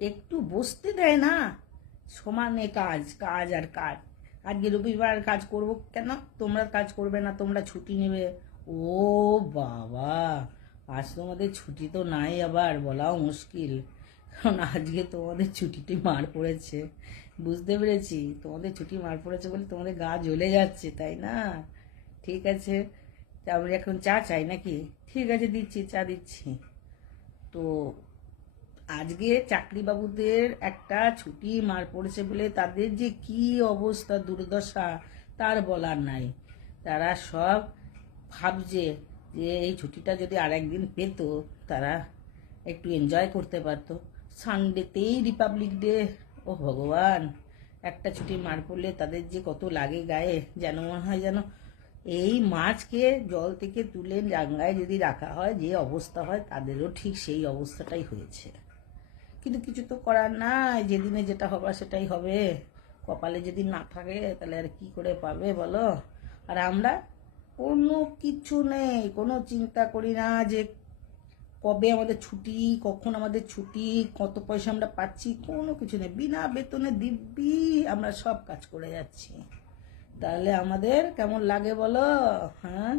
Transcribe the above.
একটু বসতে দেয় না, সমানে কাজ কাজ আর কাজ। আজকে রবিবার কাজ করব কেন? তোমরা কাজ করবে না, তোমরা ছুটি নেবে। ও বাবা, আজ তোমাদের ছুটি তো নাই, আবার বলাও মুশকিল, কারণ আজকে তোমাদের ছুটিতে মার পড়েছে। বুঝতে পেরেছি, তোমাদের ছুটি মার পড়েছে বলে তোমাদের গা জ্বলে যাচ্ছে, তাই না? ঠিক আছে, তারপরে এখন চা চাই নাকি? ঠিক আছে, দিচ্ছি, চা দিচ্ছি। তো আজকে চাকরিবাবুদের একটা ছুটি মার পড়েছে বলে তাদের যে কি অবস্থা, দুর্দশা, তার বলার নাই। তারা সব ভাবছে যে এই ছুটিটা যদি আর একদিন পেত, তারা একটু এনজয় করতে পারতো। সানডেতেই রিপাবলিক ডে, ও ভগবান, একটা ছুটি মার পড়লে তাদের যে কত লাগে গায়ে, যেন মনে হয় যেন এই মাছকে জল থেকে তুলে জাঙ্গায় যদি রাখা হয় যে অবস্থা হয়, তাদেরও ঠিক সেই অবস্থাটাই হয়েছে। কিন্তু কিছু তো করার নাই, যেদিনে যেটা হবার সেটাই হবে। কপালে যেদিন না থাকে তাহলে আর কি করে পাবে বলো? আর আমরা কোনো কিছু নেই, কোনো চিন্তা করি না যে কবে আমাদের ছুটি, কখন আমাদের ছুটি, কত পয়সা আমরা পাচ্ছি, কোনো কিছু নেই। বিনা বেতনে দিব্যি আমরা সব কাজ করে যাচ্ছি। তাহলে আমাদের কেমন লাগে বলো? হ্যাঁ।